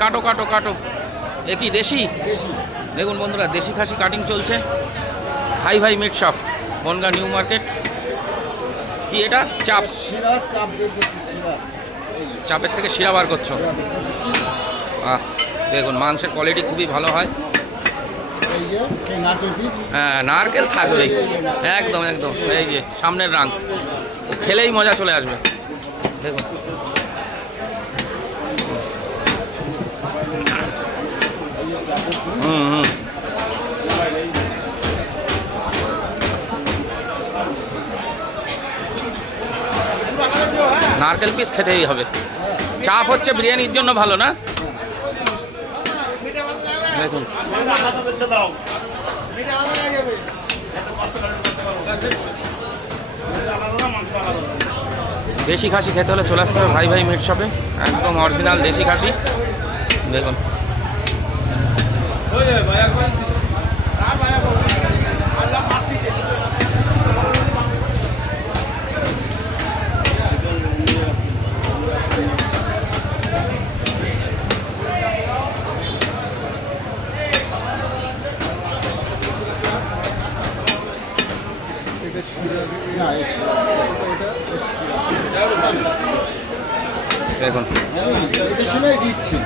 কাটো কাটো কাটো। এ কি দেশি? দেখুন বন্ধুরা, দেশি খাসি কাটিং চলছে। ভাই ভাই meat shop, Bongaon new market. কি এটা? চাপ? চাপের থেকে শিরা বার করছো? দেখুন মাংসের কোয়ালিটি খুবই ভালো হয়। হ্যাঁ, নারকেল থাকবেই, একদম একদম। এই যে সামনের রাং, খেলেই মজা চলে আসবে। দেখুন নারকেল পিস খেতেই হবে। চাপ হচ্ছে বিরিয়ানির জন্য ভালো না? দেখুন দেশি খাসি খেতে হলে চলে আসতে হবে ভাই ভাই মিট শপে, একদম অরিজিনাল দেশি খাসি। দেখুন দেখুন দিচ্ছি